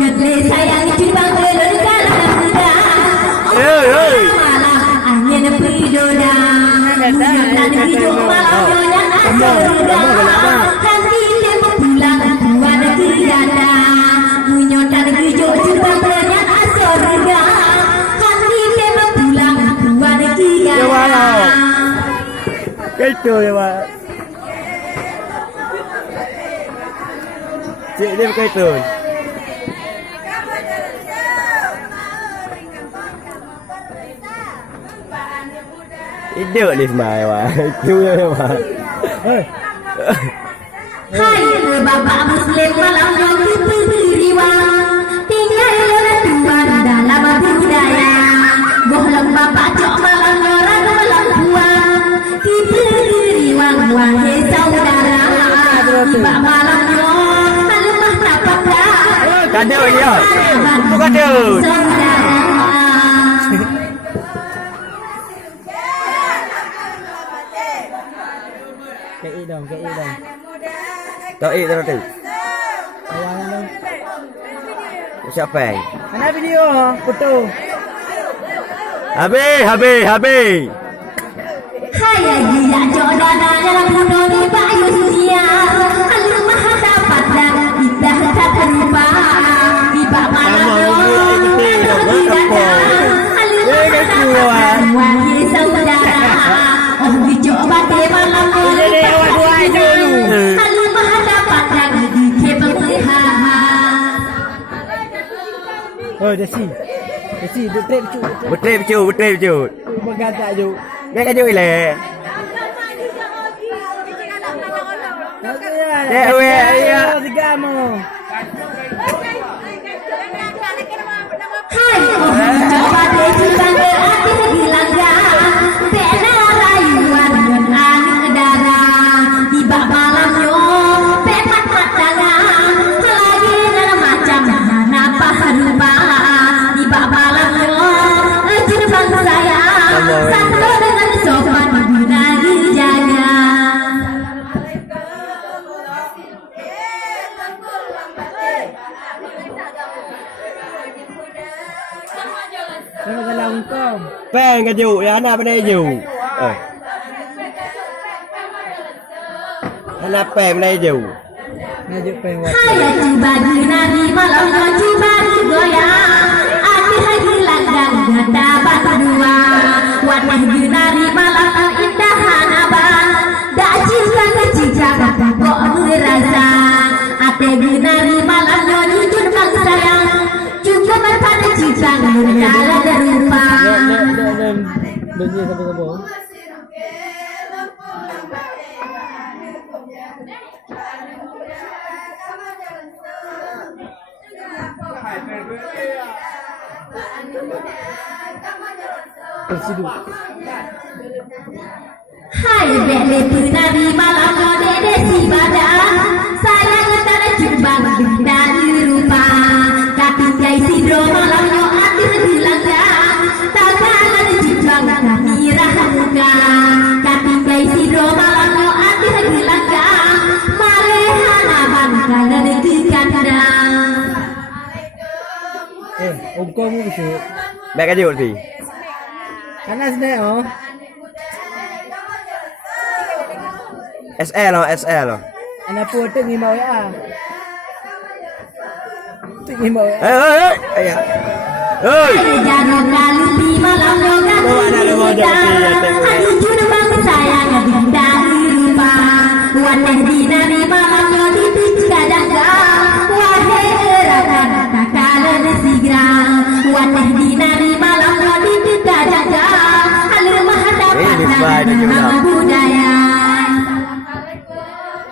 Dekle sayang Jepang belur kalah muda. Malam angin pridoda. Munyunan hidup malam nyonya asurga. Nanti dia pulang buat tiada. Munyunan hidup Jepang belur asurga. Nanti dia pulang buat tiada. Itu ya Pak. Cik dia bukan itu. Hidup ni semai Pak. Itu ya Pak. Hai Bapak Muslim malam yang beriwang. Tinggal Tuhan dalam budaya. Bohlam Bapak cok malam orang malam buang. Kita beriwang wahai saudara. Tiba malam yang malamah tak pada. Kada dia. Bukan dia. Kei dong. Tak terus tu. Awangan dong. Siapa? Mana video? Foto. Habis. Hai dia jodoh dalam bunuh di bayu dunia. Alamah dapat dan kita tak terlupa. Tiba malam yang wahai saudara. Oh dicoba te malam alamah dapat dan kita berlihat. Oh, Desi, Betul. Bergantak je. Dia kan jual le. Ya. Tigamu. Hai, coba deh kita berarti bilang ya. Bena rayuan dan angin darah. Tiba malam yo, pemat matanya. Lagi dalam macam mana paharupa. Tiba malam yo, Jepang saya. Satu dengan sopan guna dijaga. Jangan salah kau. Peng ke ju, ya anak pada ju. Anak peng pada ju. Najuk pengen. Saya cuba nari malam yo cuba goyang. Hati lagi langgang ganda batu dua. Wajah nari malam indah hanaban. Dak cinta kecinta kata kok merasa. Ate nari malam yo jujur bang sayang. Cukup berpada cinta berkala derupa. Benci sama-sama. Tersidu. Hai bele penari malam yo dede si badan. Sayang tak jumpa dari rupa. Tapi jai sidro malam yo atir bilangga. Tangan jumpa kami rahamuka. Tapi jai sidro malam yo atir bilangga. Malehana bangka negeri kanda. Kau mu besok. Baik ke ju si. Panas dah oh. SL. Anak pun tu ngimau ya. Tu ngimau ya. Ayah. Hei. Jangan kali di malam yo ganti. Aduh juru bang sayang dari rupa. Wajah dinari malam yo dijaga. Wahai rakan takalan sigra. Wajah dinari malam yo dijaga. Alamah dapat nama budaya.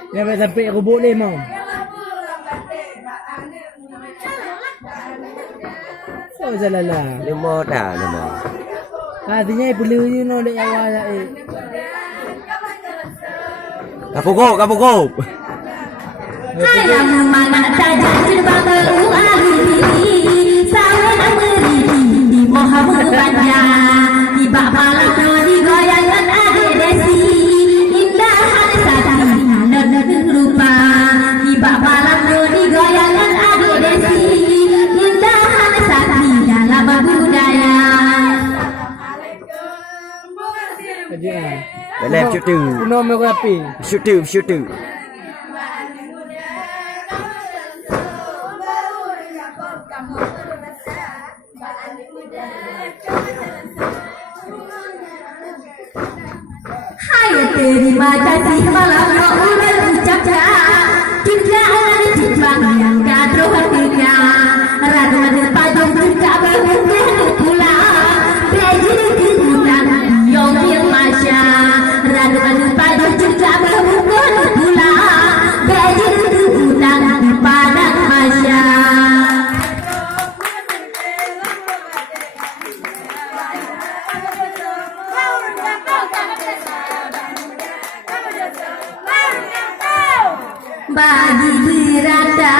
Dia sampai rubuk le mau. Oh jalala. Lima dah lima. Artinya perlu you know dek awal lah Kapukop. Ayam mana saja cerbang beruali. Sawan beri di Muhammad panjang. Tiba malam di goyangan adik desi. Indah hati rupa. Tiba malam di goyangan adik desi. shooter. Nomor berapa? Shooter. Hai terima kasih malam ular ucapkan kita ada Jepang yang gadro hatinya Radu payung juga berhubung pula Beijing diundang Yong yang Masya Radu payung juga berhubung pula Beijing diundang di Padang Masya. Bagi berada